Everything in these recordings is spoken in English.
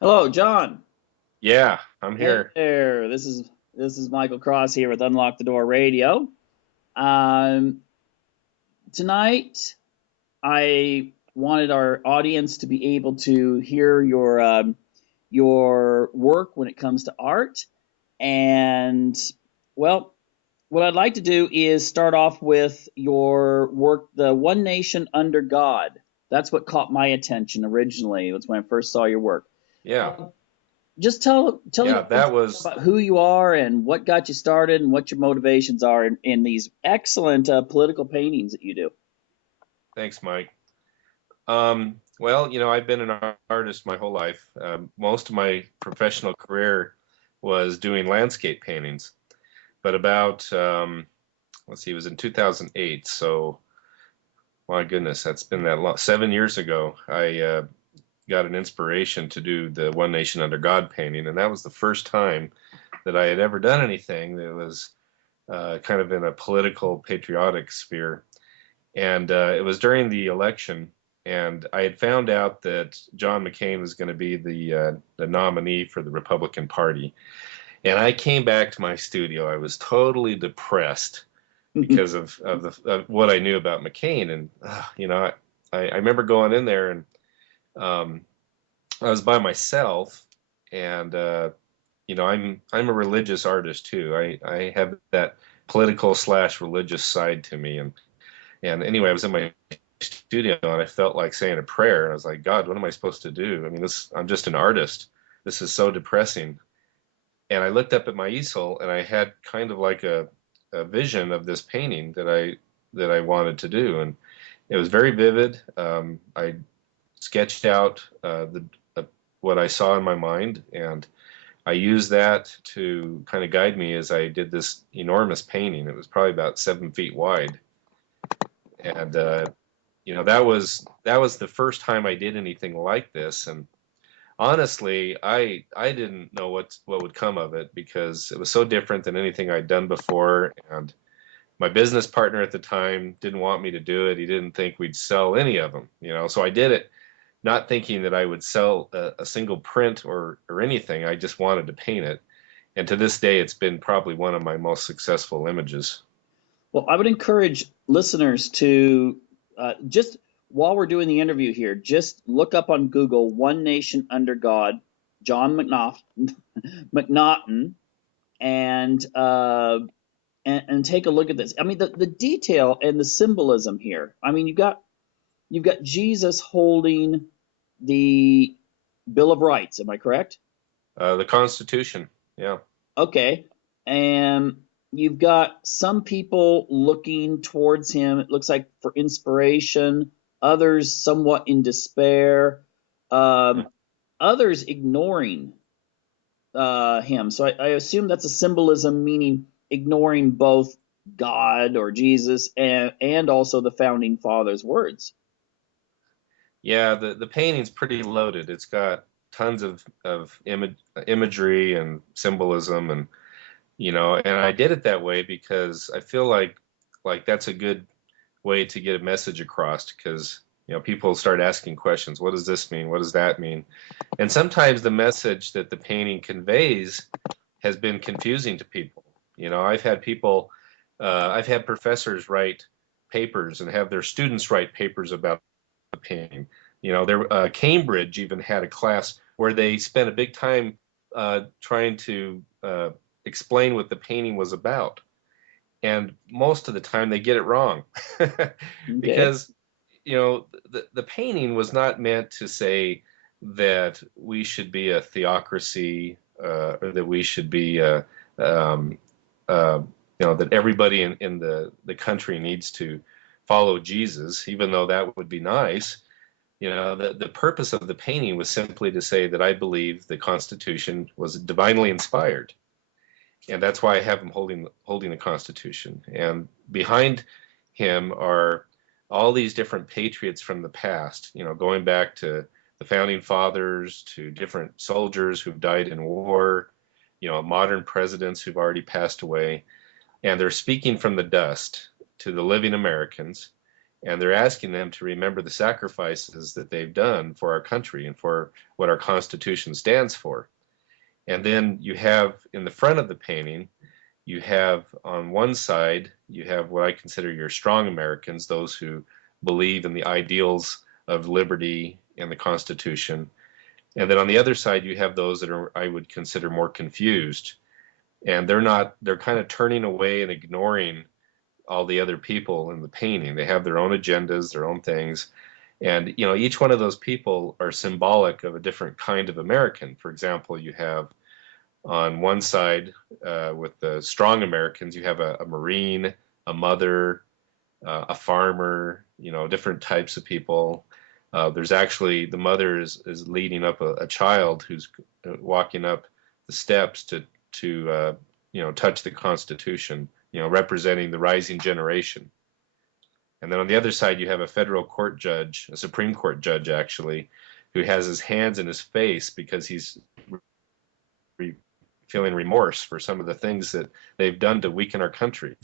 Hello, John. Yeah, I'm Hey here. there. This is Michael Cross here with Unlock the Door Radio. Um, Tonight, I wanted our audience to be able to hear your work when it comes to art. And well, what I'd like to do is start off with your work, the One Nation Under God. That's what caught my attention originally. That's when I first saw your work. Yeah, Uh, just tell the yeah, audience that was. about who you are and what got you started and what your motivations are in these excellent political paintings that you do. Thanks, Mike. Well, I've been an artist my whole life. Most of my professional career was doing landscape paintings, but let's see, it was in 2008. So, my goodness, that's been that long. 7 years ago, I got an inspiration to do the One Nation Under God painting, and that was the first time that I had ever done anything that was kind of in a political, patriotic sphere. And it was during the election, and I had found out that John McCain was going to be the nominee for the Republican Party. And I came back to my studio. I was totally depressed because of what I knew about McCain. And I remember going in there, and um, I was by myself, and I'm a religious artist too. I have that political slash religious side to me, and anyway, I was in my studio and I felt like saying a prayer. And I was like, God, what am I supposed to do? I mean, I'm just an artist. This is so depressing. And I looked up at my easel and I had kind of like a vision of this painting that I wanted to do. And it was very vivid. I sketched out what I saw in my mind, and I used that to kind of guide me as I did this enormous painting. It was probably about 7 feet wide, and that was the first time I did anything like this. And honestly, I didn't know what would come of it because it was so different than anything I'd done before. And my business partner at the time didn't want me to do it. He didn't think we'd sell any of them. So I did it not thinking that I would sell a single print or anything. I just wanted to paint it. And to this day, it's been probably one of my most successful images. Well, I would encourage listeners to just while we're doing the interview here, just look up on Google "One Nation Under God," John McNaughton, and and take a look at this. I mean, the detail and the symbolism here. I mean, you've got Jesus holding the Bill of Rights. Am I correct? The Constitution, yeah. Okay. And you've got some people looking towards him, it looks like for inspiration, others somewhat in despair, um, others ignoring him. So I assume that's a symbolism meaning ignoring both God or Jesus and also the founding fathers' words. Yeah, the painting's pretty loaded. It's got tons of imagery and symbolism, and I did it that way because I feel like that's a good way to get a message across, because people start asking questions. What does this mean? What does that mean? And sometimes the message that the painting conveys has been confusing to people. I've had professors write papers and have their students write papers about the painting. Cambridge even had a class where they spent a big time trying to explain what the painting was about, and most of the time they get it wrong Okay. because the painting was not meant to say that we should be a theocracy, or that we should be um, uh, that everybody in the country needs to follow Jesus, even though that would be nice. The purpose of the painting was simply to say that I believe the Constitution was divinely inspired, and that's why I have him holding the Constitution. And behind him are all these different patriots from the past, going back to the founding fathers, to different soldiers who've died in war, modern presidents who've already passed away, and they're speaking from the dust to the living Americans. and they're asking them to remember the sacrifices that they've done for our country and for what our Constitution stands for. And then you have in the front of the painting, you have on one side, you have what I consider your strong Americans, those who believe in the ideals of liberty and the Constitution. And then on the other side, you have those that are, I would consider, more confused. And they're kind of turning away and ignoring all the other people in the painting. They have their own agendas, their own things. And, each one of those people are symbolic of a different kind of American. For example, you have on one side, with the strong Americans, you have a Marine, a mother, a farmer, different types of people. There's actually the mother is leading up a child who's walking up the steps to touch the Constitution, representing the rising generation. And then on the other side, you have a federal court judge, a Supreme Court judge actually, who has his hands in his face because he's feeling remorse for some of the things that they've done to weaken our country.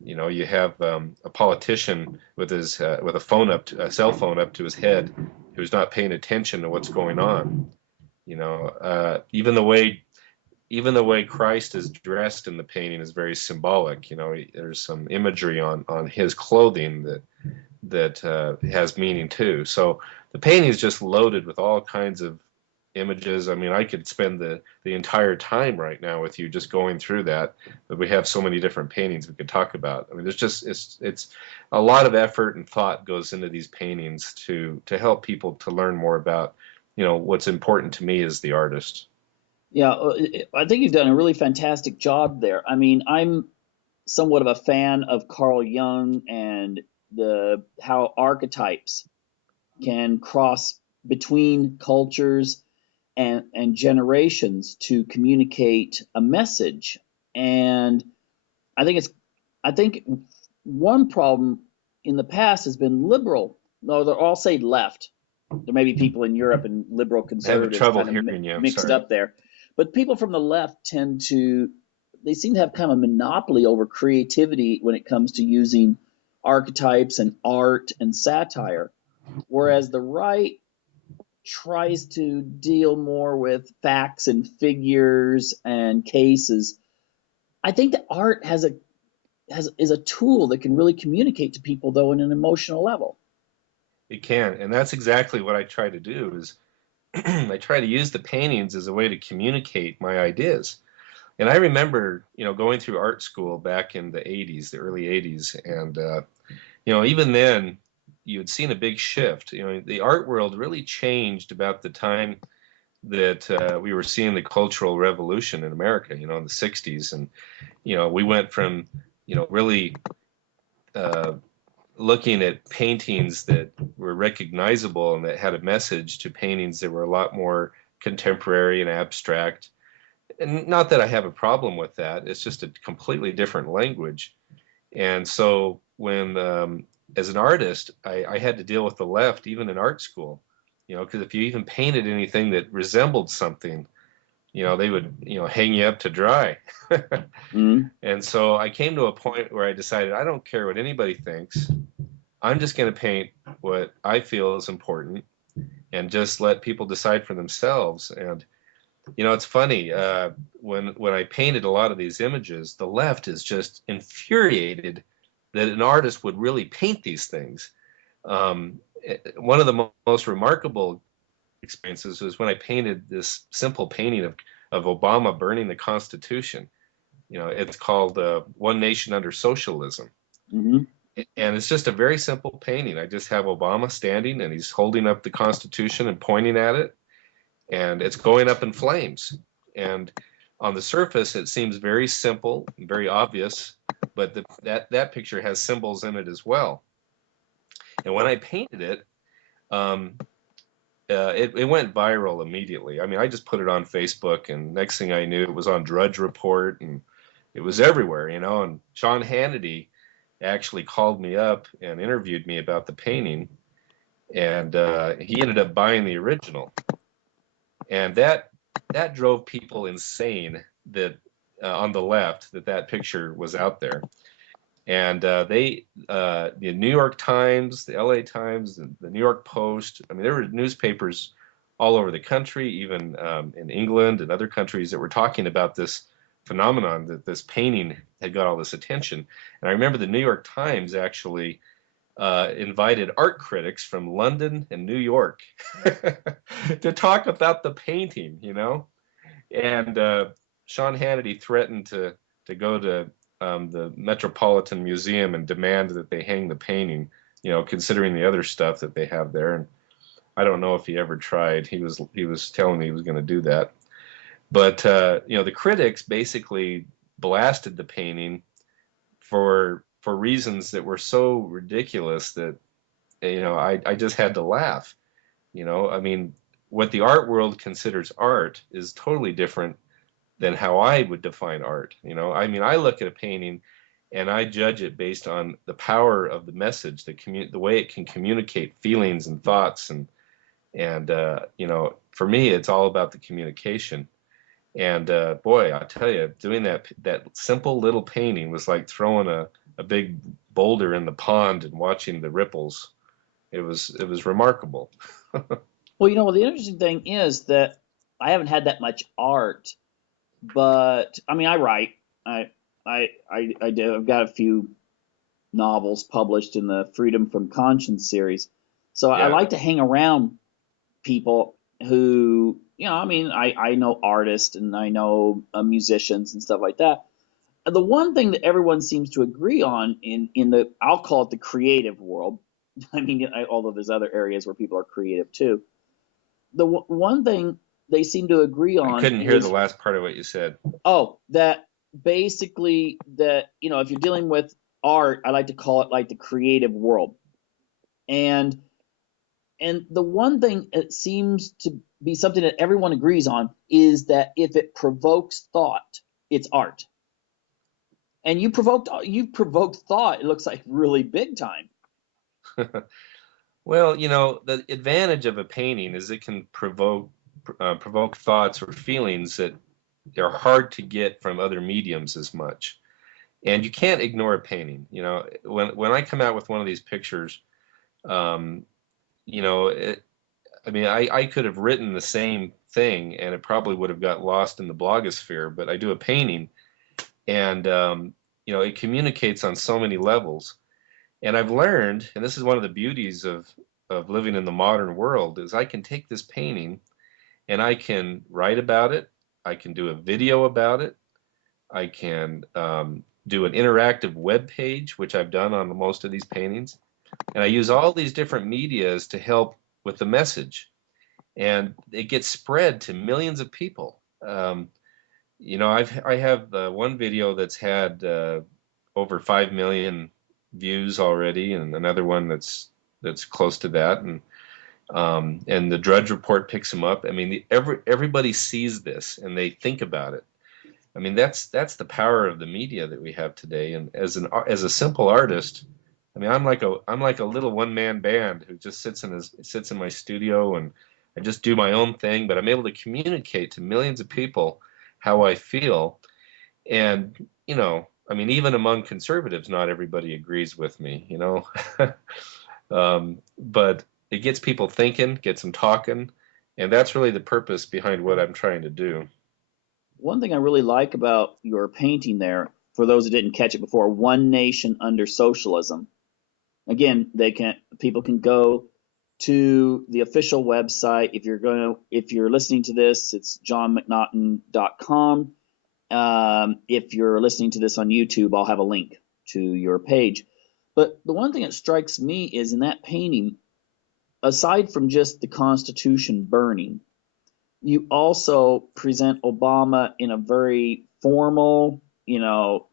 You have a politician with his with a cell phone up to his head, who's not paying attention to what's going on. Even the way Christ is dressed in the painting is very symbolic. There's some imagery on his clothing that has meaning too. So the painting is just loaded with all kinds of images. I mean, I could spend the entire time right now with you just going through that, but we have so many different paintings we could talk about. I mean, there's just it's a lot of effort and thought goes into these paintings to help people to learn more about, what's important to me as the artist. Yeah, I think you've done a really fantastic job there. I mean, I'm somewhat of a fan of Carl Jung and the how archetypes can cross between cultures and generations to communicate a message. And I think one problem in the past has been liberal. No, they'll all say left. There may be people in Europe and liberal I'm having conservatives trouble kind of hearing you. I'm mixed sorry. up there. But people from the left they seem to have kind of a monopoly over creativity when it comes to using archetypes and art and satire. Whereas the right tries to deal more with facts and figures and cases. I think that art is a tool that can really communicate to people though in an emotional level. It can, and that's exactly what I try to do is I try to use the paintings as a way to communicate my ideas. And I remember, going through art school back in the 80s, the early 80s, and even then you had seen a big shift. The art world really changed about the time that we were seeing the Cultural Revolution in America, in the 60s. And, we went from, really looking at paintings that were recognizable and that had a message to paintings that were a lot more contemporary and abstract. And not that I have a problem with that, it's just a completely different language. And so when, as an artist, I had to deal with the left, even in art school, because if you even painted anything that resembled something, they would, hang you up to dry. Mm-hmm. And so I came to a point where I decided I don't care what anybody thinks. I'm just going to paint what I feel is important and just let people decide for themselves. And, it's funny, when I painted a lot of these images, the left is just infuriated that an artist would really paint these things. One of the most remarkable experiences was when I painted this simple painting of Obama burning the Constitution. It's called One Nation Under Socialism. Mm-hmm. And it's just a very simple painting. I just have Obama standing and he's holding up the Constitution and pointing at it, and it's going up in flames. And on the surface, it seems very simple and very obvious, but that picture has symbols in it as well. And when I painted it, it went viral immediately. I mean, I just put it on Facebook, and next thing I knew, it was on Drudge Report, and it was everywhere, And Sean Hannity actually called me up and interviewed me about the painting, and he ended up buying the original. And that drove people insane that on the left that picture was out there. And the New York Times, the LA Times, the New York Post, I mean, there were newspapers all over the country, even in England and other countries, that were talking about this phenomenon, that this painting had got all this attention. And I remember the New York Times actually invited art critics from London and New York to talk about the painting, you know? And Sean Hannity threatened to go to the Metropolitan Museum and demand that they hang the painting, you know, considering the other stuff that they have there. And I don't know if he ever tried. He was telling me he was going to do that. But you know, the critics basically blasted the painting for reasons that were so ridiculous that, you know, I just had to laugh. You know, I mean, what the art world considers art is totally different than how I would define art. You know, I mean, I look at a painting and I judge it based on the power of the message, the way it can communicate feelings and thoughts, and you know, for me, it's all about the communication. And boy, I tell you, doing that simple little painting was like throwing a big boulder in the pond and watching the ripples. It was remarkable. Well, the interesting thing is that I haven't had that much art, but I mean, I write. I do. I've got a few novels published in the Freedom from Conscience series, so I Yeah. like to hang around people who, I mean, I know artists and I know musicians and stuff like that. The one thing that everyone seems to agree on in the, I'll call it the creative world. I mean, although there's other areas where people are creative too. The one thing they seem to agree I on couldn't hear the is, last part of what you said. that basically that, if you're dealing with art, I like to call it like the creative world. And the one thing it seems to be something that everyone agrees on is that if it provokes thought, it's art. And you provoked thought. It looks like really big time. Well, you know, the advantage of a painting is it can provoke thoughts or feelings that are hard to get from other mediums as much. And you can't ignore a painting. You know, when I come out with one of these pictures, um, you know, I mean, I could have written the same thing and it probably would have got lost in the blogosphere, but I do a painting and, you know, it communicates on so many levels. And I've learned, and this is one of the beauties of living in the modern world, is I can take this painting and I can write about it. I can do a video about it. I can do an interactive web page, which I've done on most of these paintings. And I use all these different medias to help with the message. And it gets spread to millions of people. You know, I have one video that's had over 5 million views already, and another one that's close to that, and the Drudge Report picks them up. I mean, everybody sees this and they think about it. I mean, that's the power of the media that we have today. And as a simple artist, I mean, I'm like a little one man band who just sits in my studio and I just do my own thing, but I'm able to communicate to millions of people how I feel. And, you know, I mean, even among conservatives, not everybody agrees with me, you know. But it gets people thinking, gets them talking, and that's really the purpose behind what I'm trying to do. One thing I really like about your painting there, for those who didn't catch it before, One Nation Under Socialism. Again, people can go to the official website. If you're listening to this, it's johnmcnaughton.com. If you're listening to this on YouTube, I'll have a link to your page. But the one thing that strikes me is in that painting, aside from just the Constitution burning, you also present Obama in a very formal,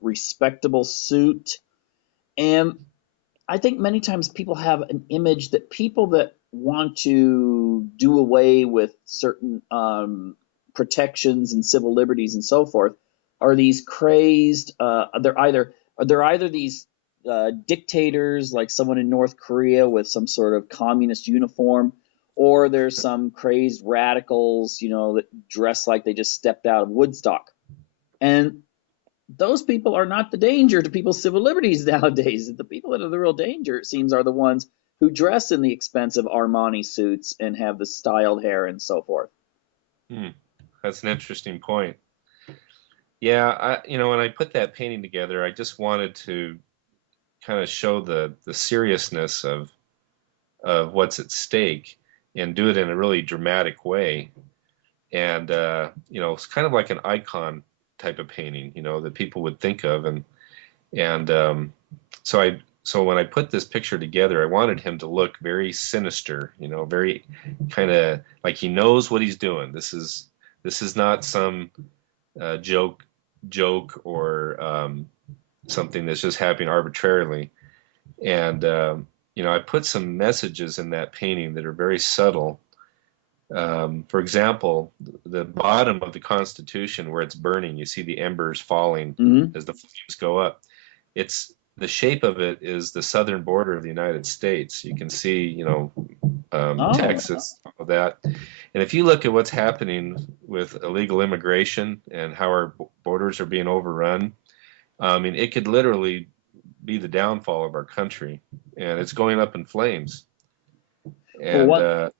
respectable suit. And I think many times people have an image that people that want to do away with certain protections and civil liberties and so forth are these crazed. They're either these dictators like someone in North Korea with some sort of communist uniform, or there's some crazed radicals, that dress like they just stepped out of Woodstock. And those people are not the danger to people's civil liberties nowadays. The people that are the real danger, it seems, are the ones who dress in the expensive Armani suits and have the styled hair and so forth. Hmm. That's an interesting point. Yeah, when I put that painting together, I just wanted to kind of show the seriousness of what's at stake and do it in a really dramatic way. And it's kind of like an icon type of painting, that people would think of. And so when I put this picture together, I wanted him to look very sinister, very kind of like he knows what he's doing. This is not some joke or something that's just happening arbitrarily. And I put some messages in that painting that are very subtle. For example, the bottom of the Constitution where it's burning, you see the embers falling Mm-hmm. as the flames go up. It's the shape of it is the southern border of the United States. You can see, Oh, Texas, all of that. And if you look at what's happening with illegal immigration and how our borders are being overrun, I mean, it could literally be the downfall of our country, and it's going up in flames. well, And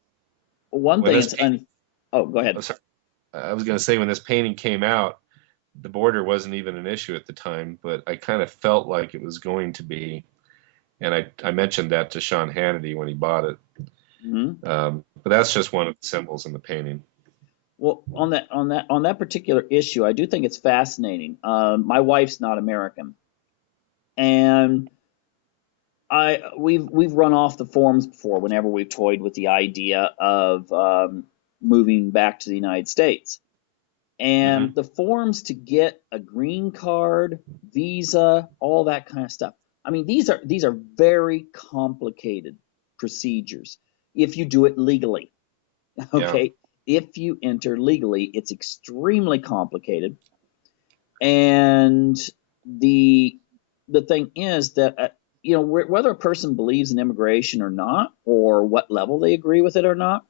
one when thing this it's painting, oh, go I'm ahead. sorry, I was going to say when this painting came out, the border wasn't even an issue at the time, but I kind of felt like it was going to be, and I mentioned that to Sean Hannity when he bought it. Mm-hmm. But that's just one of the symbols in the painting. Well, on that particular issue, I do think it's fascinating. My wife's not American, and we've run off the forums before whenever we've toyed with the idea of moving back to the United States. Hmm. And the forms to get a green card, visa, all that kind of stuff. I mean, these are very complicated procedures if you do it legally. Yeah. Okay, if you enter legally, it's extremely complicated. And the the thing is that whether a person believes in immigration or not, or what level they agree with it or not,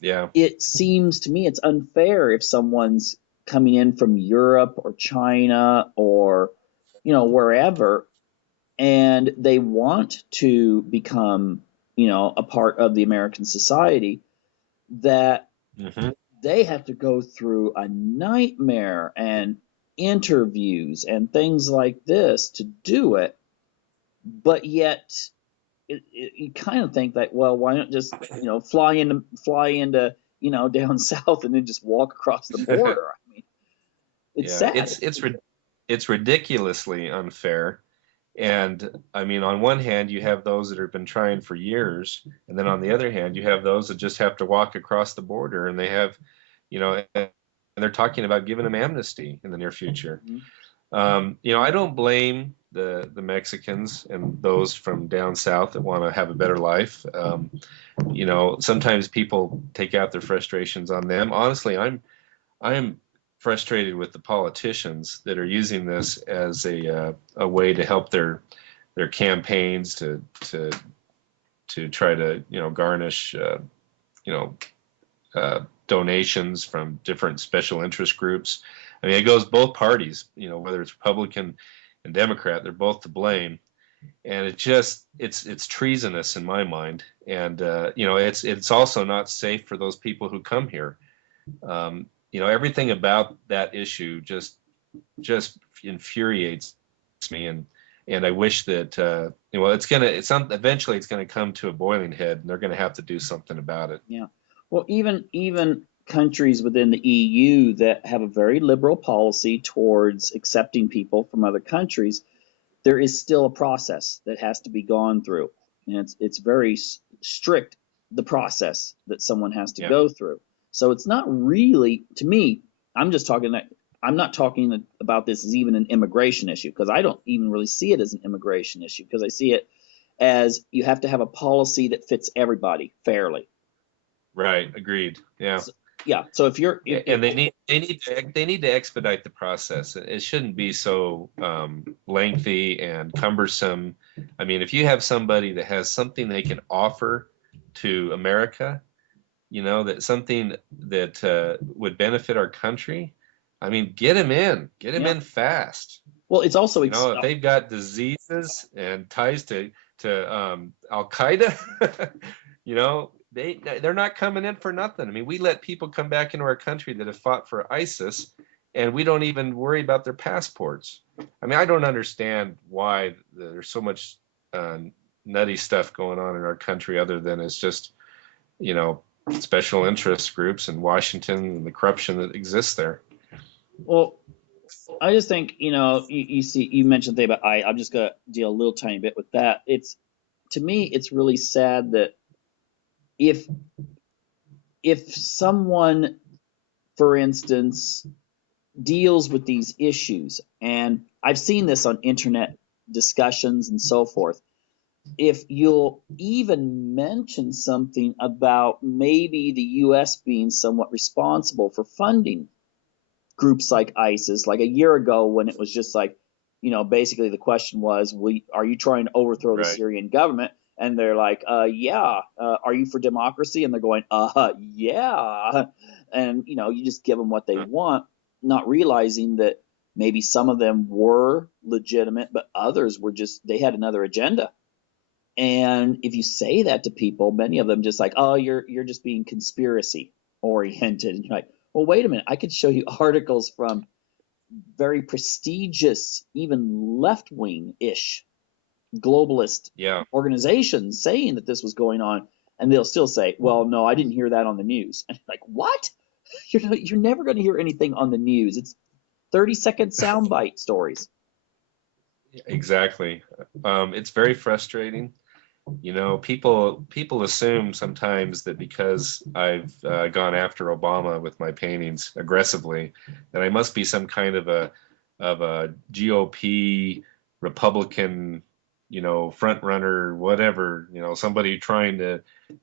Yeah. it seems to me it's unfair if someone's coming in from Europe or China or wherever, and they want to become a part of the American society, that Hmm. they have to go through a nightmare and interviews and things like this to do it. But yet, you kind of think that, well, why not just fly into down south and then just walk across the border? I mean, it's Yeah. sad. It's ridiculously unfair. And I mean, on one hand, you have those that have been trying for years, and then on the other hand, you have those that just have to walk across the border, and they have, and they're talking about giving them amnesty in the near future. Mhm. I don't blame the Mexicans and those from down south that want to have a better life. Sometimes people take out their frustrations on them. Honestly, I'm frustrated with the politicians that are using this as a way to help their campaigns to try to garnish you know donations from different special interest groups. I mean, it goes both parties. Whether it's Republican and Democrat, they're both to blame, and it's treasonous in my mind. And it's also not safe for those people who come here. Everything about that issue just infuriates me, and I wish that eventually it's gonna come to a boiling head, and they're gonna have to do something about it. Yeah. Well, even countries within the EU that have a very liberal policy towards accepting people from other countries, there is still a process that has to be gone through, and it's very strict, the process that someone has to Yeah. go through. So it's not really, to me, I'm just talking that I'm not talking about this as even an immigration issue, because I don't even really see it as an immigration issue, because I see it as you have to have a policy that fits everybody fairly. Right. Agreed. Yeah. So, yeah. So if you're Yeah, and they need to expedite the process. It shouldn't be so lengthy and cumbersome. I mean, if you have somebody that has something they can offer to America, that something that would benefit our country. I mean, get them Yeah. in fast. Well, it's also You know, if they've got diseases and ties to Al Qaeda, you know, they're not coming in for nothing. I mean, we let people come back into our country that have fought for ISIS, and we don't even worry about their passports. I mean, I don't understand why there's so much uh, nutty stuff going on in our country, other than it's just, you know, special interest groups in Washington and the corruption that exists there. well, I just think, you see, you mentioned the thing about I'm just gonna deal a little tiny bit with that. It's to me, it's really sad that if someone, for instance, deals with these issues, and I've seen this on internet discussions and so forth, if you'll even mention something about maybe the US being somewhat responsible for funding groups like ISIS, like a year ago when it was just like, basically the question was, are you trying to overthrow the Right. Syrian government? And they're like, yeah. Are you for democracy? And they're going, yeah. And, you just give them what they want, not realizing that maybe some of them were legitimate, but others were just, they had another agenda. And if you say that to people, many of them just like, oh, you're just being conspiracy oriented. And you're like, well, wait a minute. I could show you articles from very prestigious, even left wing ish globalist Yeah. organizations saying that this was going on, and they'll still say, well, no, I didn't hear that on the news. And like, what? You're never going to hear anything on the news. It's 30-second soundbite stories. Exactly. It's very frustrating. You know, people assume sometimes that because I've gone after Obama with my paintings aggressively, that I must be some kind of a GOP Republican, you know, front runner, whatever. You know, somebody trying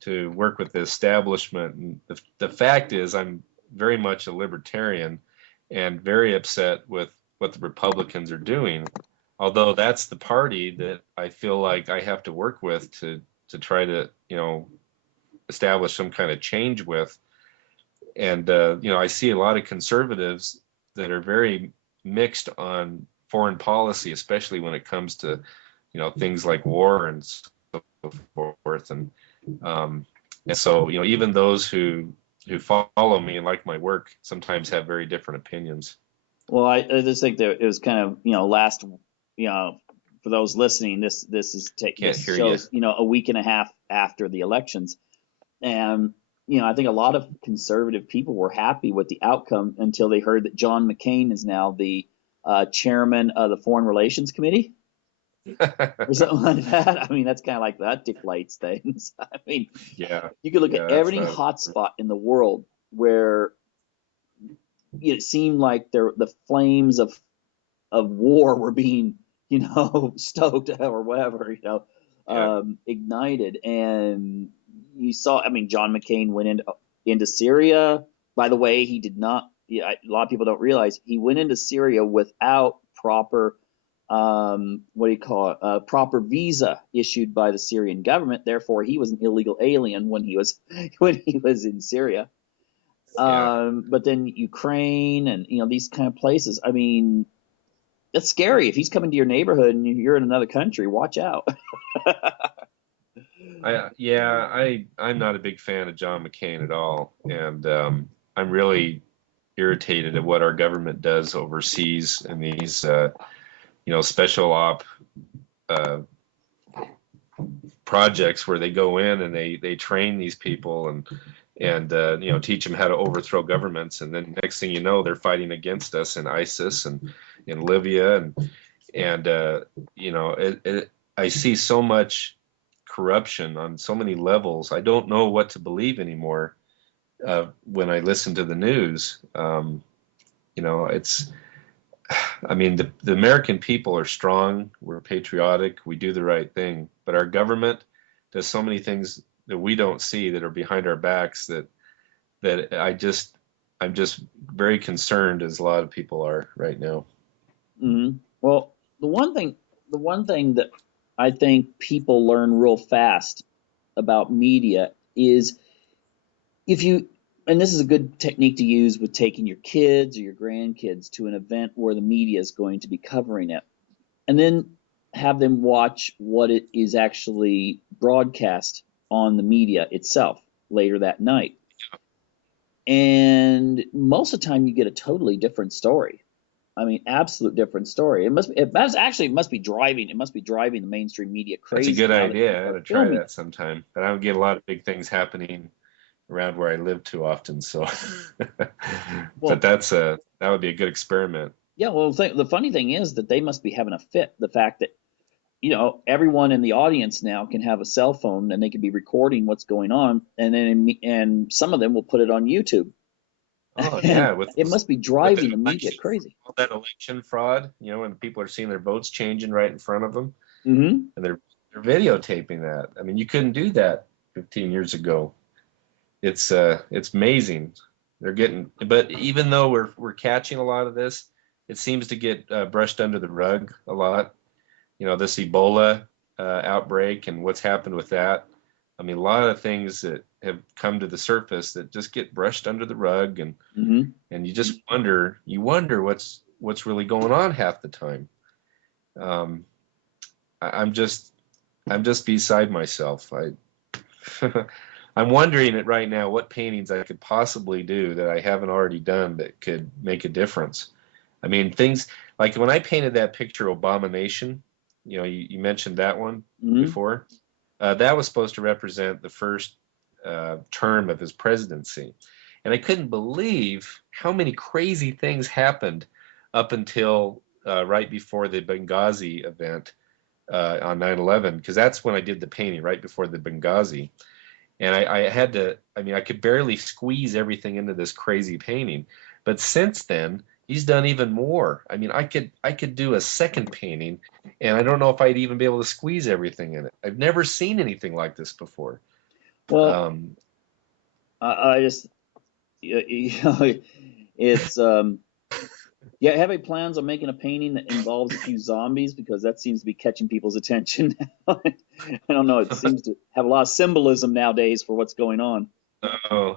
to work with the establishment. And the fact is, I'm very much a libertarian, and very upset with what the Republicans are doing, although that's the party that I feel like I have to work with to try to, you know, establish some kind of change with. And you know, I see a lot of conservatives that are very mixed on foreign policy, especially when it comes to, you know, things like war and so forth. And so, you know, even those who follow me and like my work sometimes have very different opinions. Well, I just think that it was kind of, last, for those listening, Can't this hear you. shows, a week and a half after the elections. And, I think a lot of conservative people were happy with the outcome until they heard that John McCain is now the chairman of the Foreign Relations Committee or something like that. I mean, that's kind of like that deflates things. I mean, Yeah, you could look at yeah, that's every not. hotspot in the world where it seemed like the flames of war were being, stoked or whatever, Yeah, ignited. And you saw, I mean, John McCain went into Syria. By the way, he did not. Yeah, a lot of people don't realize he went into Syria without proper, what do you call it, proper visa issued by the Syrian government. Therefore, he was an illegal alien when he was when he was in Syria. yeah. But then Ukraine and these kind of places. I mean, that's scary. If he's coming to your neighborhood and you're in another country, watch out. I'm not a big fan of John McCain at all, and I'm really irritated at what our government does overseas in these, you know, special op uh, projects where they go in and they train these people and you know, teach them how to overthrow governments, and then next thing you know, they're fighting against us in ISIS and in Libya and you know, I see so much corruption on so many levels. I don't know what to believe anymore when I listen to the news. You know, I mean, the American people are strong. We're patriotic. We do the right thing. But our government does so many things that we don't see that are behind our backs that I'm just very concerned, as a lot of people are right now. Well, the one thing that I think people learn real fast about media is if you And this is a good technique to use with taking your kids or your grandkids to an event where the media is going to be covering it, and then have them watch what it is actually broadcast on the media itself later that night. And most of the time, you get a totally different story. I mean, absolute different story. It must be driving. It must be driving the mainstream media That's a crazy good now that idea. I people ought are to try filming that it. sometime. But I don't get a lot of big things happening around where I live too often. So, but Well, that would be a good experiment. yeah. Well, the funny thing is that they must be having a fit. The fact that everyone in the audience now can have a cell phone and they can be recording what's going on, and some of them will put it on YouTube, Oh and yeah, with it must be with that driving the media election, crazy. all that election fraud, when people are seeing their votes changing right in front of them, Hmm. and they're videotaping that. I mean, you couldn't do that 15 years ago. It's amazing. They're getting, but even though we're catching a lot of this, it seems to get brushed under the rug a lot. This Ebola outbreak and what's happened with that. I mean, a lot of things that have come to the surface that just get brushed under the rug, Hmm. and you wonder what's really going on half the time. Um, I'm just beside myself. I'm wondering it right now what paintings I could possibly do that I haven't already done that could make a difference. I mean, things like when I painted that picture Abomination, you mentioned that one Hmm. before. That was supposed to represent the first term of his presidency. And I couldn't believe how many crazy things happened up until right before the Benghazi event on 9/11, because that's when I did the painting, right before the Benghazi. And I had to, I mean, I could barely squeeze everything into this crazy painting. But since then, he's done even more. I mean, I could do a second painting, and I don't know if I'd even be able to squeeze everything in it. I've never seen anything like this before. Well, Um, I just it's yeah. Have any plans on making a painting that involves a few zombies, because that seems to be catching people's attention. I don't know. It seems to have a lot of symbolism nowadays for what's going on. oh,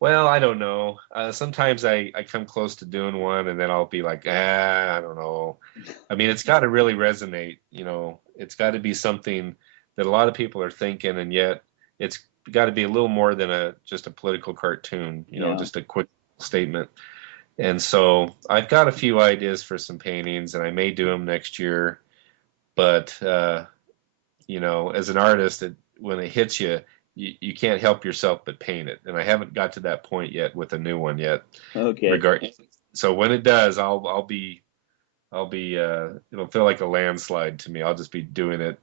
well, I don't know. Sometimes I come close to doing one, and then I'll be like, I don't know. I mean, it's got to really resonate. It's got to be something that a lot of people are thinking, and yet it's got to be a little more than just a political cartoon. Yeah. Just a quick statement. And so I've got a few ideas for some paintings, and I may do them next year. But as an artist, when it hits you, you can't help yourself but paint it. And I haven't got to that point yet with a new one yet. Okay. Regard. So when it does, I'll be it'll feel like a landslide to me. I'll just be doing it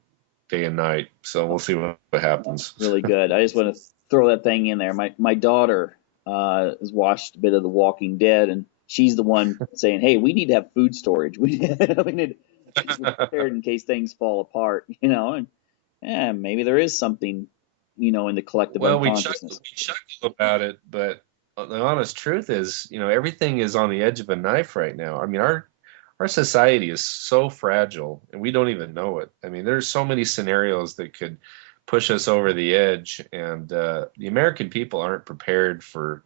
day and night. So we'll see what happens. Really good. I just want to throw that thing in there. My daughter has watched a bit of The Walking Dead, and she's the one saying, "Hey, we need to have food storage. We need to be prepared in case things fall apart." And yeah, maybe there is something, in the collective Well, we unconsciousness. chuckle about it, but the honest truth is, everything is on the edge of a knife right now. I mean, our society is so fragile, and we don't even know it. I mean, there's so many scenarios that could push us over the edge, and the American people aren't prepared for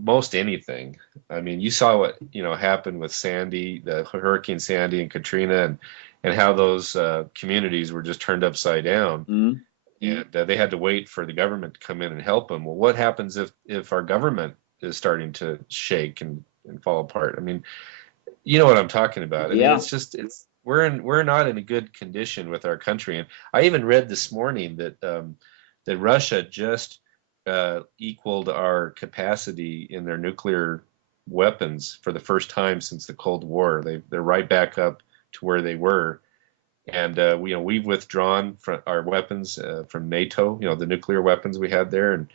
most anything. I mean, you saw what happened with Sandy, the Hurricane Sandy and Katrina, and how those communities were just turned upside down, Mm-hmm. and they had to wait for the government to come in and help them. Well, what happens if our government is starting to shake and fall apart? I mean, you know what I'm talking about. I mean, Yeah. we're not in a good condition with our country. And I even read this morning that Russia just equaled our capacity in their nuclear weapons for the first time since the Cold War. They're right back up to where they were, and we've withdrawn from our weapons from NATO. The nuclear weapons we had there, and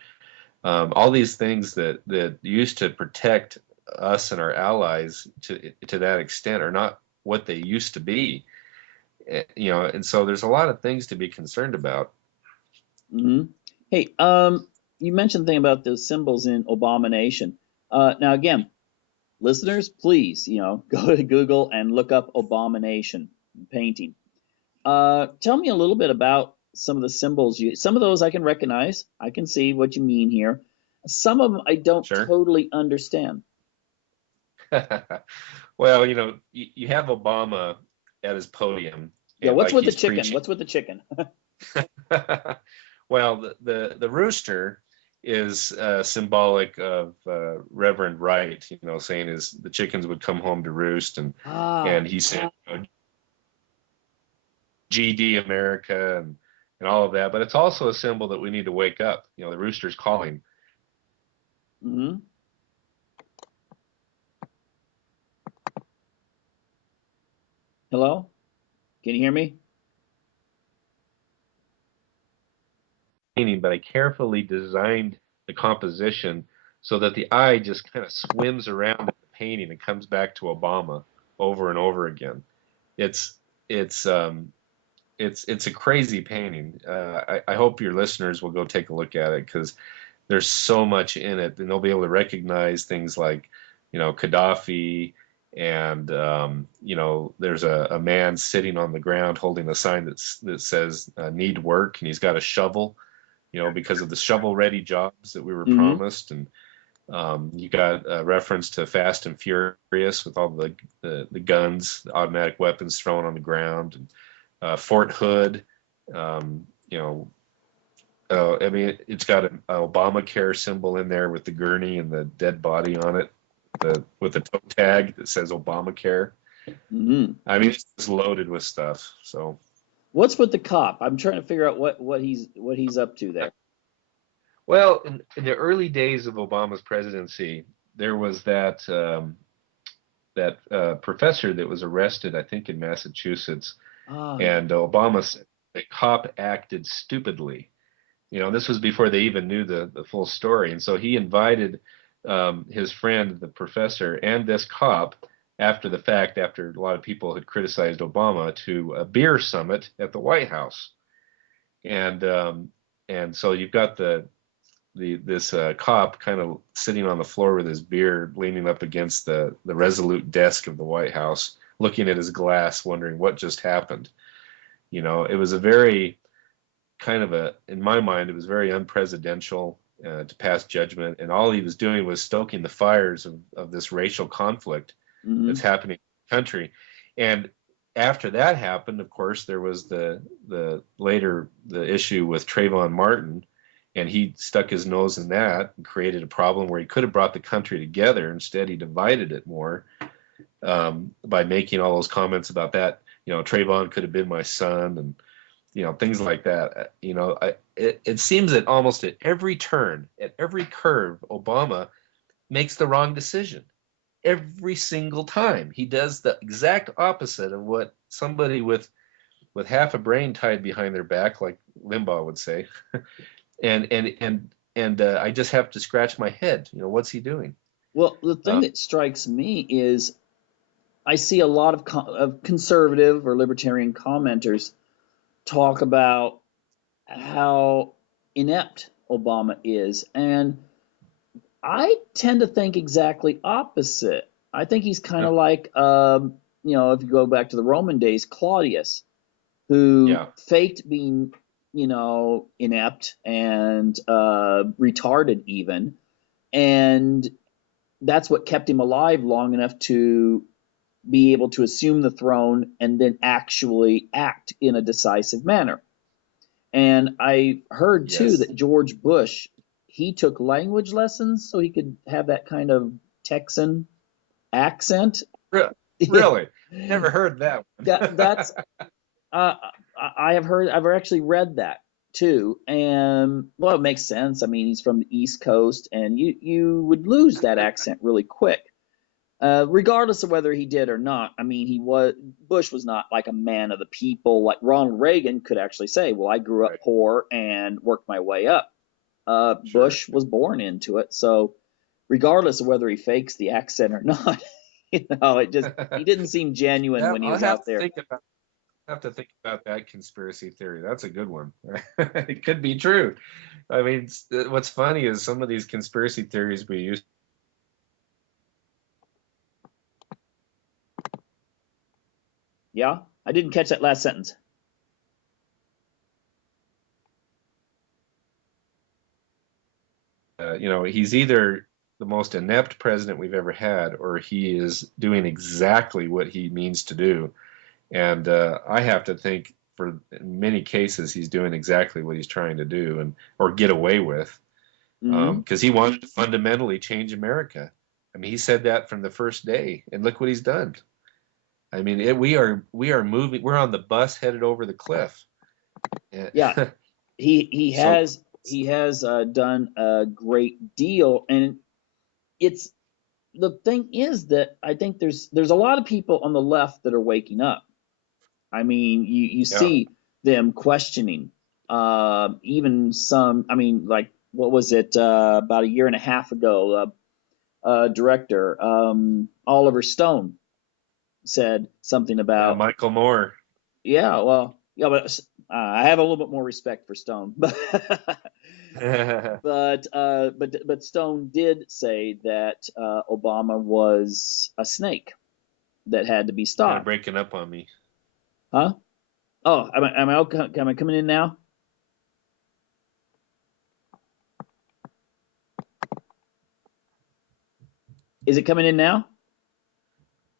all these things that used to protect us and our allies to that extent are not what they used to be. And so there's a lot of things to be concerned about. Mm-hmm. Hey, you mentioned the thing about the symbols in Abomination. Now, again, listeners, please, go to Google and look up Abomination painting. Tell me a little bit about some of the symbols. Some of those I can recognize. I can see what you mean here. Some of them I don't Sure. totally understand. Well, you have Obama at his podium, Yeah, and what's like with the he's chicken? preaching. What's with the chicken? Well, the rooster is symbolic of Reverend Wright, saying is the chickens would come home to roost, Ah, and he said, GD America, and all of that. But it's also a symbol that we need to wake up. The rooster's calling. hmm. Hello? Can you hear me? But I carefully designed the composition so that the eye just kind of swims around in the painting and comes back to Obama over and over again. It's it's um, it's a crazy painting. I hope your listeners will go take a look at it because there's so much in it, and they'll be able to recognize things like, Gaddafi, and there's a man sitting on the ground holding a sign that says "Need work," and he's got a shovel, because of the shovel-ready jobs that we were Hmm. promised, and you got a reference to Fast and Furious with all the guns, the automatic weapons thrown on the ground, and Fort Hood. You know, I mean, it's got an Obamacare symbol in there with the gurney and the dead body on it, with the toe tag that says Obamacare. Hmm. I mean, it's just loaded with stuff. So, What's with the cop? I'm trying to figure out what he's up to there. well, in the early days of Obama's presidency, there was that professor that was arrested, I think, in Massachusetts, Ah, yeah. and Obama said the cop acted stupidly. This was before they even knew the full story. And so he invited his friend, the professor, and this cop after the fact, after a lot of people had criticized Obama, to a beer summit at the White House. And so you've got this cop kind of sitting on the floor with his beer, leaning up against the resolute desk of the White House, looking at his glass, wondering what just happened. It was a very kind of in my mind, it was very unpresidential to pass judgment, and all he was doing was stoking the fires of this racial conflict that's Hmm. happening in the country. And after that happened, of course, there was the issue with Trayvon Martin, and he stuck his nose in that and created a problem where he could have brought the country together. Instead, he divided it more by making all those comments about that. Trayvon could have been my son, and things like that. It seems that almost at every turn, at every curve, Obama makes the wrong decision every single time. He does the exact opposite of what somebody with half a brain tied behind their back, like Limbaugh would say, and I just have to scratch my head. What's he doing? Well, the thing Uh, that strikes me is I see a lot of conservative or libertarian commenters talk about how inept Obama is, and I tend to think exactly opposite. I think he's kind of like, if you go back to the Roman days, Claudius, who yeah, faked being, inept and retarded even, and that's what kept him alive long enough to be able to assume the throne and then actually act in a decisive manner. And I heard too yes, that George Bush, he took language lessons so he could have that kind of Texan accent. really, never heard that one. That's uh, I have heard. I've actually read that too, and well, it makes sense. I mean, he's from the East Coast, and you would lose that accent really quick. Regardless of whether he did or not. I mean, Bush was not like a man of the people like Ronald Reagan could actually say, "Well, I grew up Right, poor and worked my way up." sure. Bush was born into it, so regardless of whether he fakes the accent or not, he didn't seem genuine Yeah, when he I'll was have out to there. think about that conspiracy theory. That's a good one. It could be true. I mean, what's funny is some of these conspiracy theories we use. Yeah, I didn't catch that last sentence. he's either the most inept president we've ever had, or he is doing exactly what he means to do. And I have to think, for in many cases, he's doing exactly what he's trying to do, and or get away with, Hmm. because he wanted to fundamentally change America. I mean, he said that from the first day, and look what he's done. I mean, we are moving. We're on the bus headed over the cliff. Yeah, he So has done a great deal, and it's the thing is that I think there's a lot of people on the left that are waking up. I mean, you yeah, see them questioning, even some. I mean, like what was it about a year and a half ago? Director Oliver Stone said something yeah, about, Michael Moore. yeah, well, yeah, but I have a little bit more respect for Stone, but Kind but Stone did say that Obama was a snake that had to be of stopped. breaking up on me. Huh? Oh, am I coming in now? Is it coming in now?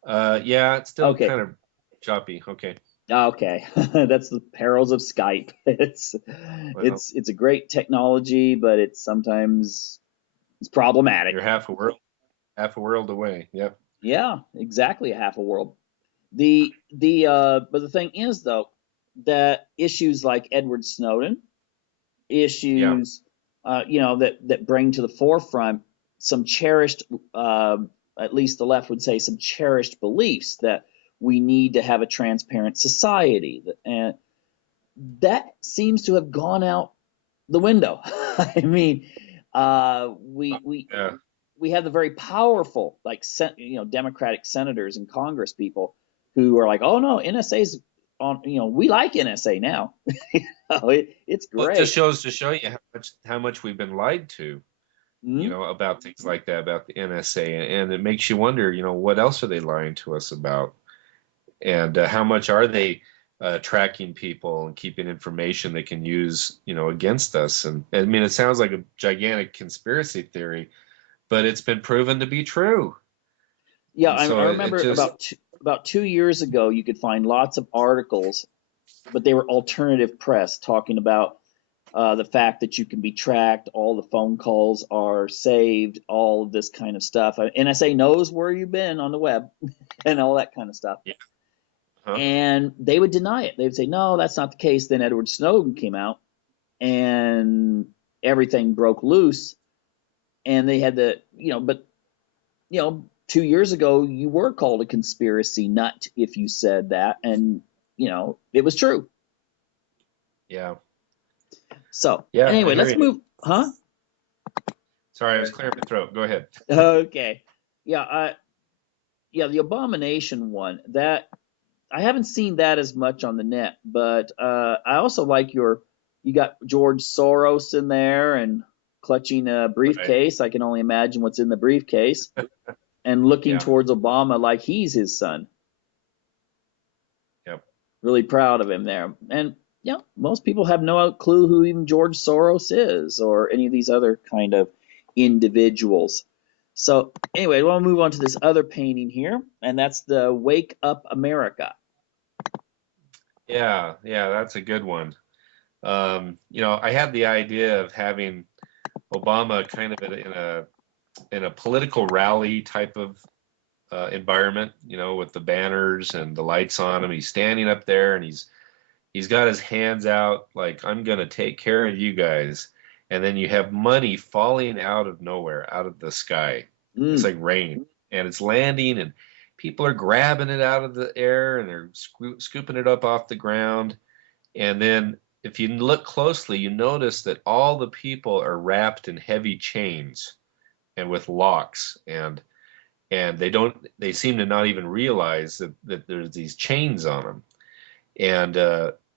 Yeah, it's still Okay. kind of choppy. Okay. Okay. That's the perils of Skype. It's Well, it's a great technology, but it's sometimes it's problematic. you're half a world away. Yep. Yeah, exactly a half a world. But the thing is though that issues like Edward Snowden, Yeah. issues that bring to the forefront some cherished, at least the left would say, some cherished beliefs that we need to have a transparent society, and that seems to have gone out the window. I mean, Yeah. we have the very powerful, like, Democratic senators and Congress people who are like, oh no, NSA's on. We like NSA now. It's Well, it just great. shows to show you how much we've been lied to, Mhm. about things like that, about the NSA, and it makes you wonder, what else are they lying to us about, and how much are they tracking people and keeping information they can use, against us? And I mean, it sounds like a gigantic conspiracy theory, but it's been proven to be true. Yeah, And I so it remember just, about 2 years ago, you could find lots of articles, but they were alternative press talking about the fact that you can be tracked, all the phone calls are saved, all of this kind of stuff. NSA knows where you've been on the web and all that kind of stuff. yeah, huh? And they would deny it. They would say, no, that's not the case. Then Edward Snowden came out and everything broke loose. And they had but 2 years ago, you were called a conspiracy nut if you said that. And, it was true. Yeah, So, yeah, I anyway, hear let's you. move. Huh? Sorry, I was clearing my throat. Go ahead. Okay. Yeah. Yeah, the abomination one, that I haven't seen that as much on the net, but I also like you got George Soros in there and clutching a Right. briefcase. I can only imagine what's in the briefcase, and looking Yeah. towards Obama like he's his son. Yep. Really proud of him there. And yeah, most people have no clue who even George Soros is or any of these other kind of individuals. So anyway, I want to move on to this other painting here, and that's the Wake Up America. Yeah. Yeah. That's a good one. I had the idea of having Obama kind of in a political rally type of environment, with the banners and the lights on him. He's standing up there and he's got his hands out like, I'm gonna take care of you guys. And then you have money falling out of nowhere, out of the sky. It's Mm. like rain, and it's landing, and people are grabbing it out of the air and they're scooping it up off the ground. And then if you look closely, you notice that all the people are wrapped in heavy chains and with locks, and they seem to not even realize that there's these chains on them. And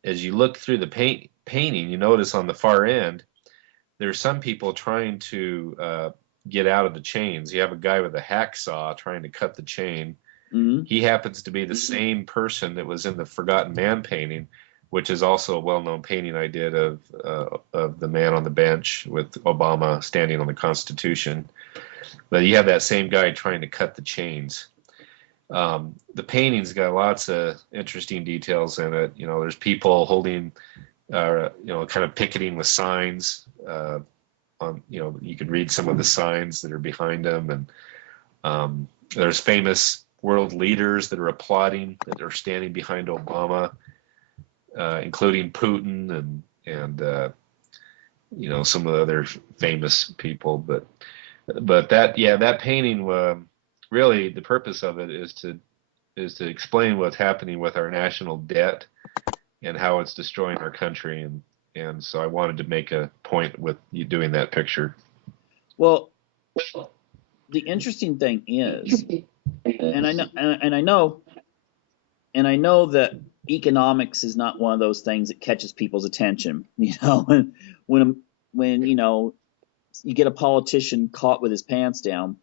as you look through the painting, you notice on the far end there's some people trying to get out of the chains. You have a guy with a hacksaw trying to cut the chain. Mm. He happens to be the same person that was in the Forgotten Man painting, which is also a well-known painting I did of the man on the bench with Obama standing on the Constitution. But you have that same guy trying to cut the chains. The painting's got lots of interesting details in it. There's people holding, kind of picketing with signs. You can read some of the signs that are behind them, and there's famous world leaders that are applauding, that are standing behind Obama, including Putin and some of the other famous people. But that painting, really the purpose of it is to explain what's happening with our national debt and how it's destroying our country, and so I wanted to make a point with you doing that picture. Well, the interesting thing is, and I know that economics is not one of those things that catches people's attention. When you get a politician caught with his pants down,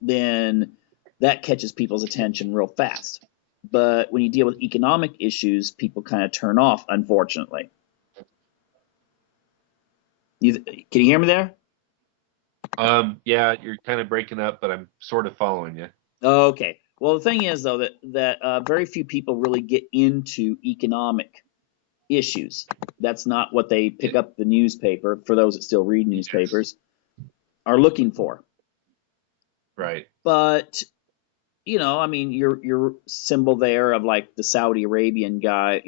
then that catches people's attention real fast. But when you deal with economic issues, people kind of turn off, unfortunately. Can you hear me there? Yeah, you're kind of breaking up, but I'm sort of following you. Okay. Well, the thing is, though, that very few people really get into economic issues. That's not what they pick up the newspaper, for those that still read newspapers, are looking for. Right. But your symbol there of like the Saudi Arabian guy,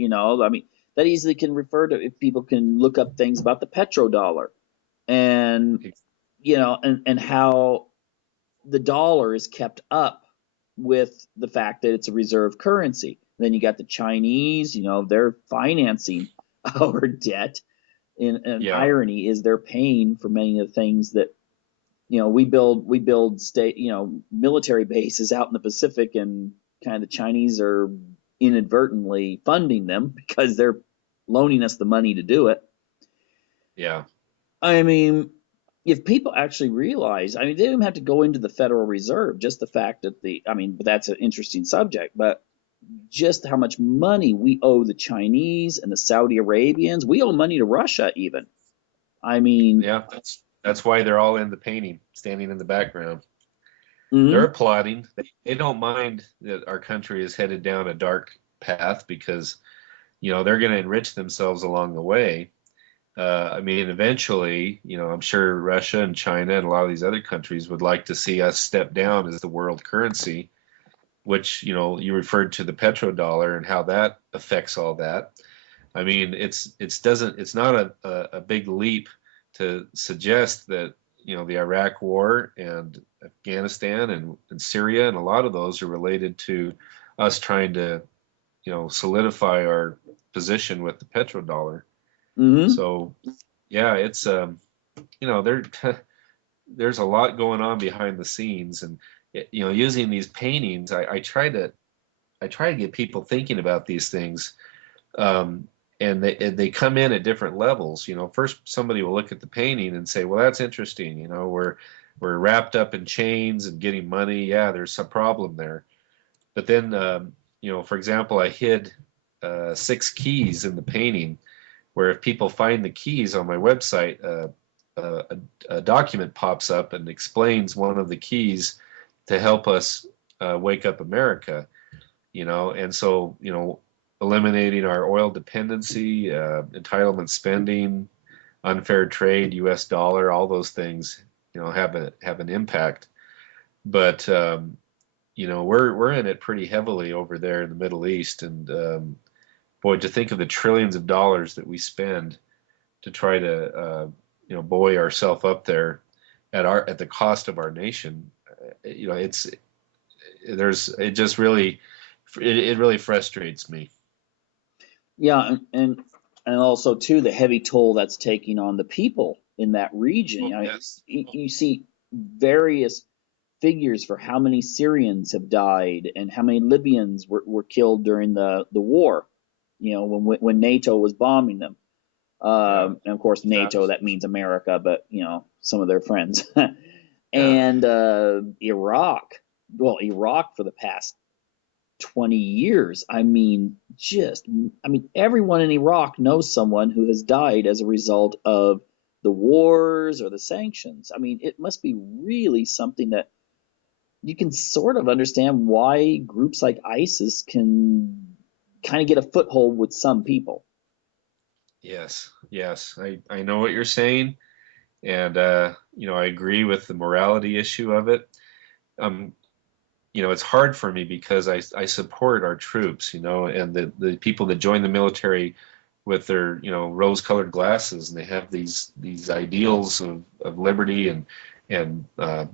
that easily can refer to, if people can look up things about the petrodollar, and and how the dollar is kept up with the fact that it's a reserve currency. Then you got the Chinese, they're financing our debt. And irony is they're paying for many of the things that we build state, military bases out in the Pacific, and kind of the Chinese are inadvertently funding them because they're loaning us the money to do it. Yeah. I mean, if people actually realize, they don't even have to go into the Federal Reserve, just the fact that but that's an interesting subject, but just how much money we owe the Chinese and the Saudi Arabians. We owe money to Russia even. Yeah, that's why they're all in the painting, standing in the background. Mm-hmm. They're applauding. They don't mind that our country is headed down a dark path, because they're going to enrich themselves along the way. Eventually, I'm sure Russia and China and a lot of these other countries would like to see us step down as the world currency, which, you referred to the petrodollar and how that affects all that. It's not a big leap to suggest that, the Iraq war and Afghanistan and Syria and a lot of those are related to us trying to, solidify our position with the petrodollar. Mm-hmm. So, yeah, it's there's a lot going on behind the scenes, and using these paintings, I try to get people thinking about these things, and they come in at different levels. First somebody will look at the painting and say, well, that's interesting. We're wrapped up in chains and getting money. Yeah, there's some problem there. But then, for example, I hid 6 keys in the painting, where if people find the keys on my website, a document pops up and explains one of the keys to help us wake up America, and so, eliminating our oil dependency, entitlement spending, unfair trade, U.S. dollar, all those things, have an impact. But we're in it pretty heavily over there in the Middle East, and boy, to think of the trillions of dollars that we spend to try to buoy ourselves up there at the cost of our nation, it really frustrates me. Yeah, and also too the heavy toll that's taking on the people in that region. Yes. You see various figures for how many Syrians have died and how many Libyans were killed during the war. When NATO was bombing them. And of course, NATO, that means America, but some of their friends. And Iraq for the past 20 years. I mean, everyone in Iraq knows someone who has died as a result of the wars or the sanctions. I mean, it must be really something that you can sort of understand why groups like ISIS can kind of get a foothold with some people. Yes, yes, I know what you're saying, and I agree with the morality issue of it. Um, it's hard for me because I support our troops, and the people that join the military with their, rose-colored glasses, and they have these ideals of liberty and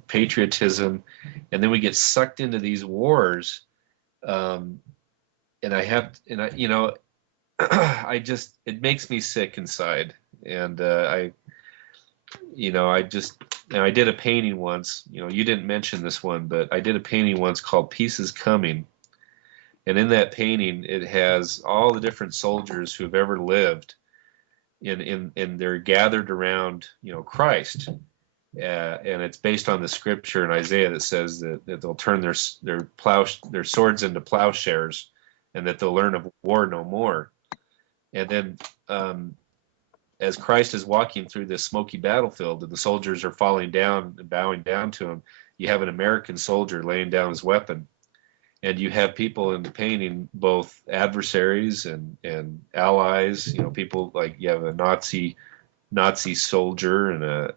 patriotism, and then we get sucked into these wars, um, and I just it makes me sick inside, and I just I did a painting once. You didn't mention this one, but I did a painting once called "Peace is Coming," and in that painting, it has all the different soldiers who have ever lived, and they're gathered around Christ, and it's based on the scripture in Isaiah that says that they'll turn their swords into plowshares, and that they'll learn of war no more. And then as Christ is walking through this smoky battlefield and the soldiers are falling down and bowing down to him, you have an American soldier laying down his weapon. And you have people in the painting, both adversaries and allies. People like you have a Nazi soldier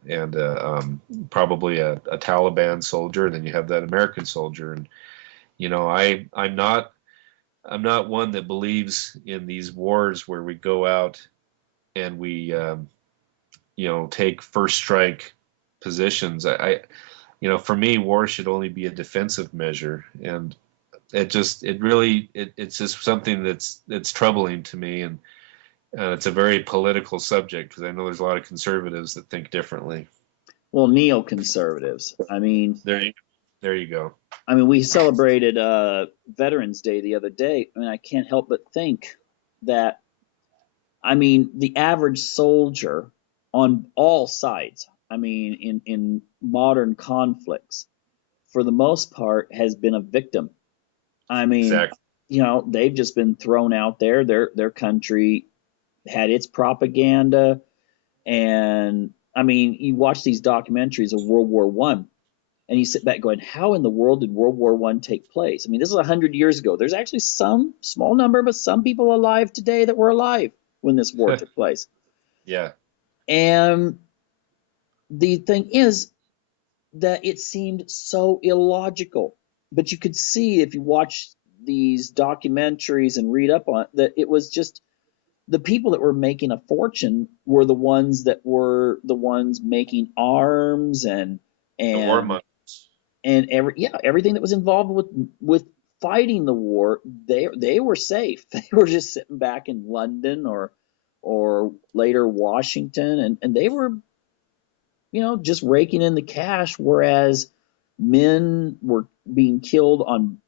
and probably a Taliban soldier, and then you have that American soldier. And I'm not one that believes in these wars where we go out and we take first strike positions. For me, war should only be a defensive measure, and it's just something that's troubling to me, and it's a very political subject because I know there's a lot of conservatives that think differently. Well, neoconservatives. There you, there you go. We celebrated Veterans Day the other day, and I can't help but think that the average soldier on all sides, in modern conflicts, for the most part, has been a victim. I mean, Exactly. they've just been thrown out there. Their country had its propaganda, and you watch these documentaries of World War One, and you sit back going, "How in the world did World War One take place?" This is 100 years ago. There's actually some small number, but some people alive today that were alive when this war took place. Yeah. And the thing is that it seemed so illogical, but you could see if you watch these documentaries and read up on it that it was just the people that were making a fortune were the ones making arms and The and warmongers. everything that was involved with fighting the war. They were safe. They were just sitting back in London or later Washington, and they were just raking in the cash, whereas men were being killed on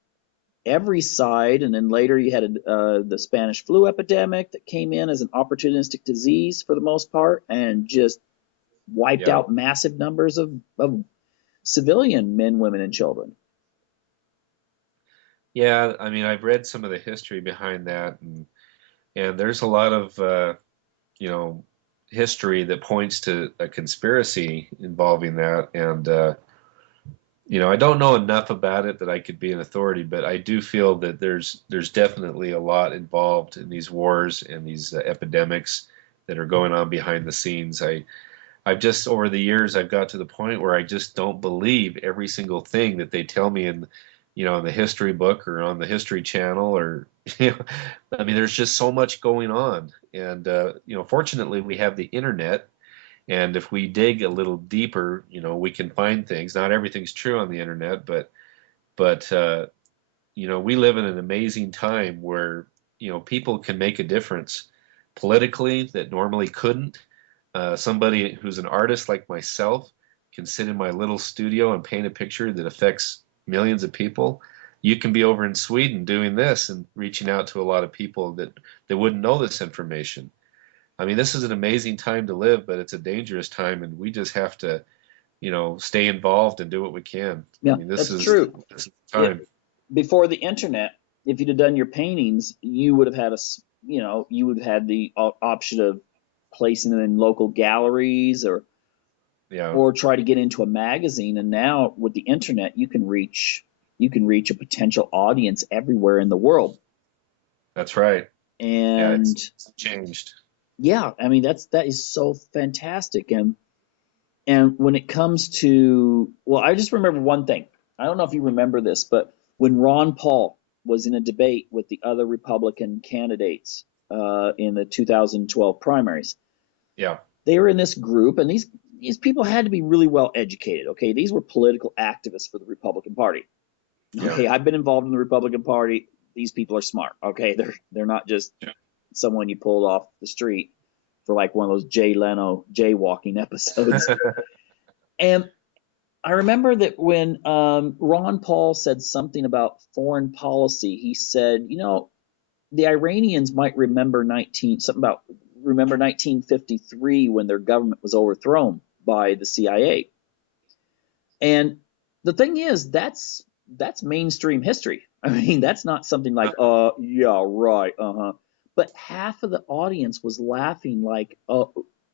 every side. And then later you had the Spanish flu epidemic that came in as an opportunistic disease for the most part and just wiped Yeah. out massive numbers of civilian men, women, and children. Yeah, I've read some of the history behind that, and there's a lot of you know history that points to a conspiracy involving that, and I don't know enough about it that I could be an authority, but I do feel that there's definitely a lot involved in these wars and these epidemics that are going on behind the scenes. I've just over the years I've got to the point where I just don't believe every single thing that they tell me in the history book or on the History Channel or there's just so much going on, and fortunately we have the internet, and if we dig a little deeper, we can find things. Not everything's true on the internet, but we live in an amazing time where people can make a difference politically that normally couldn't. Somebody who's an artist like myself can sit in my little studio and paint a picture that affects millions of people. You can be over in Sweden doing this and reaching out to a lot of people that wouldn't know this information. This is an amazing time to live, but it's a dangerous time, and we just have to, stay involved and do what we can. Yeah, This that's is true. this is the It time. Before the internet, if you'd have done your paintings, you would have had you would have had the option of placing them in local galleries Yeah, or try to get into a magazine. And now with the internet, you can reach a potential audience everywhere in the world. that's right. Yeah, And it's changed. yeah, I mean that is so fantastic. And when it comes to, well, I just remember one thing. I don't know if you remember this, but when Ron Paul was in a debate with the other Republican candidates in the 2012 primaries, Yeah, they were in this group, and these people had to be really well educated. Okay, these were political activists for the Republican Party. yeah. Okay, I've been involved in the Republican Party. These people are smart. Okay, they're not just Yeah. someone you pulled off the street for like one of those Jay Leno jaywalking episodes. And I remember that when Ron Paul said something about foreign policy, he said, you know, the Iranians might remember 1953 when their government was overthrown by the CIA. And the thing is, that's mainstream history. I mean, that's not something like, yeah, right, uh-huh. But half of the audience was laughing like,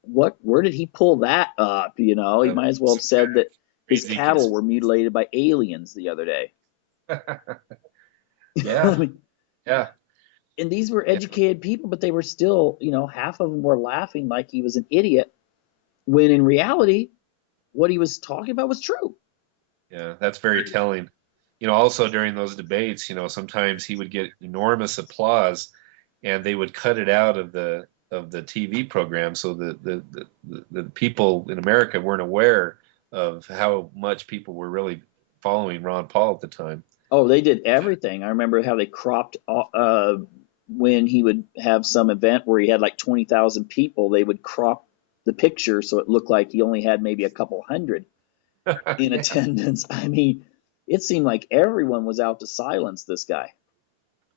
where did he pull that up? You know, he might as well have Some kind said of that his crazy cattle were mutilated by aliens the other day. I Yeah, mean, yeah, and these were yeah, educated people, but they were still, you know, half of them were laughing like he was an idiot, when in reality, what he was talking about was true. yeah. That's very telling. Also during those debates, sometimes he would get enormous applause, and they would cut it out of the TV program, so the people in America weren't aware of how much people were really following Ron Paul at the time. Oh, they did everything. I remember how they cropped when he would have some event where he had like 20,000 people, they would crop the picture so it looked like he only had maybe a couple hundred in Yeah, attendance. I mean, it seemed like everyone was out to silence this guy.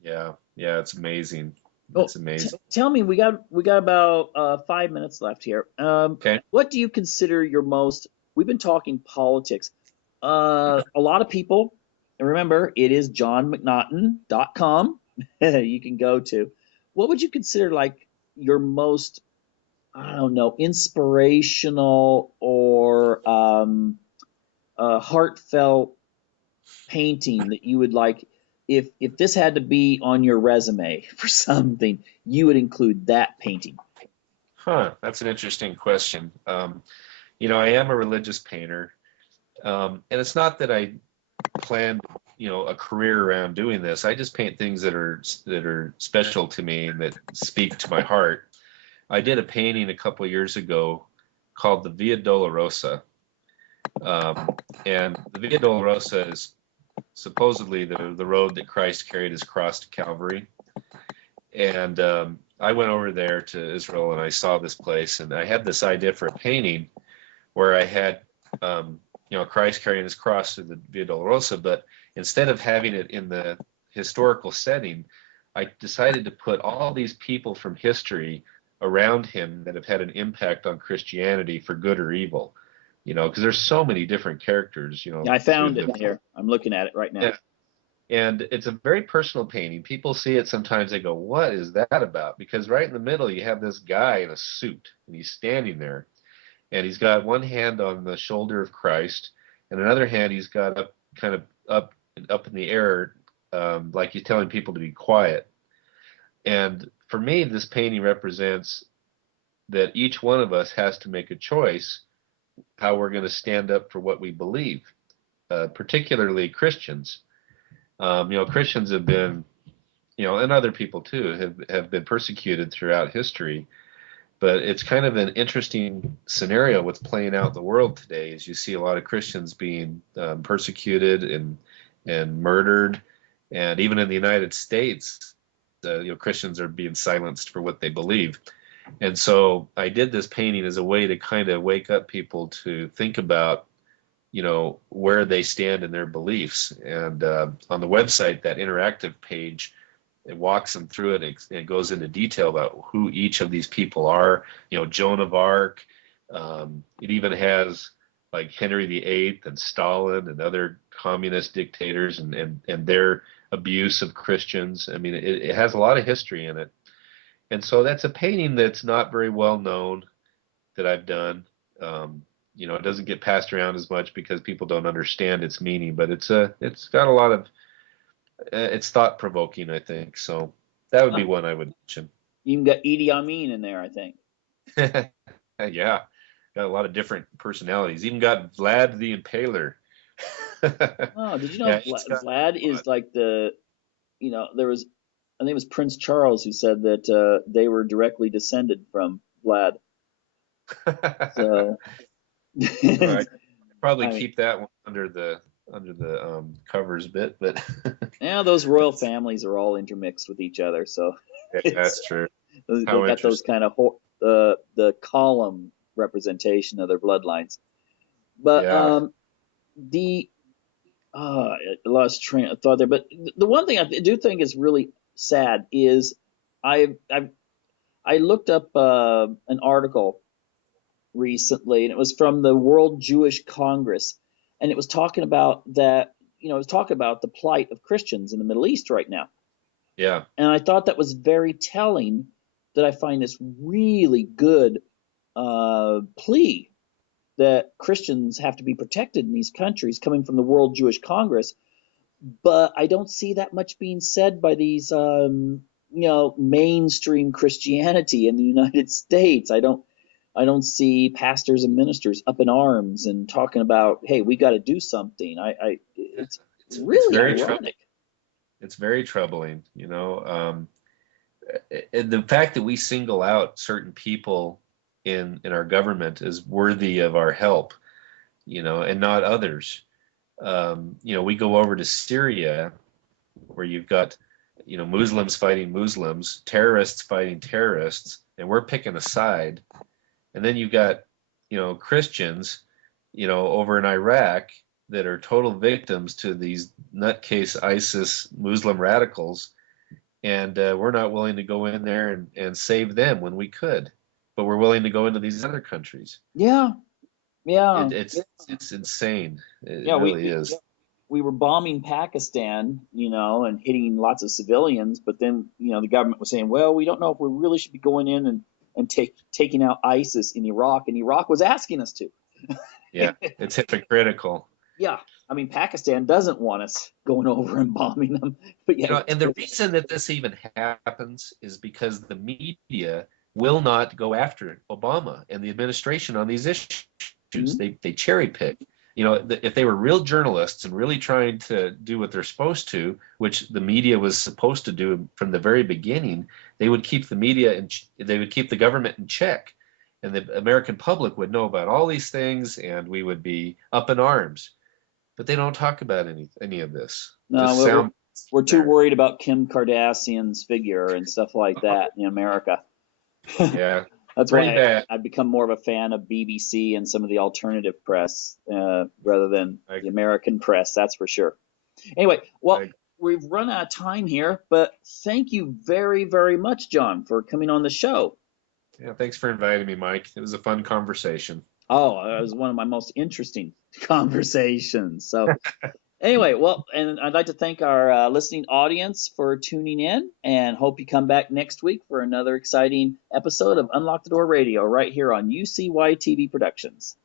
yeah, yeah. It's amazing. Oh, It's amazing. tell me, we got about 5 minutes left here. Okay. What do you consider your most? We've been talking politics. A lot of people, and remember, it is JonMcNaughton.com. You can go to. What would you consider like your most, I don't know, inspirational or heartfelt painting that you would like, if this had to be on your resume for something, you would include that painting? Huh. That's an interesting question. I am a religious painter, and it's not that I planned, a career around doing this. I just paint things that are special to me and that speak to my heart. I did a painting a couple of years ago called the Via Dolorosa, and the Via Dolorosa is supposedly the road that Christ carried his cross to Calvary. And I went over there to Israel and I saw this place, and I had this idea for a painting where I had Christ carrying his cross through the Via Dolorosa, but instead of having it in the historical setting, I decided to put all these people from history around him that have had an impact on Christianity for good or evil. Because there's so many different characters, Yeah, I through found it the here. I'm looking at it right now. yeah. And it's a very personal painting. People see it sometimes, they go, "What is that about?" Because right in the middle, you have this guy in a suit, and he's standing there, and he's got one hand on the shoulder of Christ, and another hand he's got up, kind of up in the air, like he's telling people to be quiet. And for me, this painting represents that each one of us has to make a choice how we're going to stand up for what we believe, particularly Christians. Christians have been, and other people too, have been persecuted throughout history. But it's kind of an interesting scenario what's playing out in the world today, as you see a lot of Christians being persecuted and murdered, and even in the United States, Christians are being silenced for what they believe. And so I did this painting as a way to kind of wake up people to think about, where they stand in their beliefs. And on the website, that interactive page, it walks them through it. It goes into detail about who each of these people are. Joan of Arc. It even has like Henry VIII and Stalin and other communist dictators and their abuse of Christians. I mean, it has a lot of history in it. And so that's a painting that's not very well known that I've done. Um, it doesn't get passed around as much because people don't understand its meaning, but it's got a lot of it's thought provoking, I think. So that would be one I would mention. You even got Idi Amin in there, I think. Yeah, got a lot of different personalities. Even got Vlad the Impaler. Oh, did you know Yeah, he's got Vlad a is like there was, I think it was Prince Charles who said that they were directly descended from Vlad. lot. So, Right. Probably I mean, keep that one under the covers bit, but yeah, those royal families are all intermixed with each other, so yeah, it's that's true. they How got those interesting. kind of the column representation of their bloodlines. But Yeah. the I lost train of thought there. But the one thing I do think is really sad is I I looked up an article recently, and it was from the World Jewish Congress, and it was talking about that. It was talking about the plight of Christians in the Middle East right now, Yeah. and I thought that was very telling. That I find this really good plea that Christians have to be protected in these countries coming from the World Jewish Congress, but I don't see that much being said by these mainstream Christianity in the United States. I don't see pastors and ministers up in arms and talking about, hey, we got to do something. It's It's really very troubling. ironic. It's very troubling, and the fact that we single out certain people in our government as worthy of our help, and not others. We go over to Syria where you've got, Muslims fighting Muslims, terrorists fighting terrorists, and we're picking a side. And then you've got, Christians, over in Iraq that are total victims to these nutcase ISIS Muslim radicals, and we're not willing to go in there and save them when we could, but we're willing to go into these other countries. Yeah, yeah, It's insane. It yeah. We, really we is. we were bombing Pakistan, and hitting lots of civilians, but then, the government was saying, well, we don't know if we really should be going in and taking out ISIS in Iraq, and Iraq was asking us to. Yeah, it's hypocritical. Yeah, I mean, Pakistan doesn't want us going over and bombing them, but yeah, And the reason that this even happens is because the media will not go after Obama and the administration on these issues. mhm. They cherry pick. If they were real journalists and really trying to do what they're supposed to, which the media was supposed to do from the very beginning, they would keep the media and they would keep the government in check, and the American public would know about all these things, and we would be up in arms. But they don't talk about any of this. No, Just we're, sound we're too there. worried about Kim Kardashian's figure and stuff like that in America. Yeah, That's pretty why bad. I've become more of a fan of BBC and some of the alternative press rather than I, the American press. That's for sure. Anyway, well, I, we've run out of time here, but thank you very, very much, John, for coming on the show. yeah, thanks for inviting me, Mike. It was a fun conversation. Oh, it was one of my most interesting conversations. So, anyway, well, and I'd like to thank our listening audience for tuning in, and hope you come back next week for another exciting episode of Unlock the Door Radio right here on UCY TV Productions.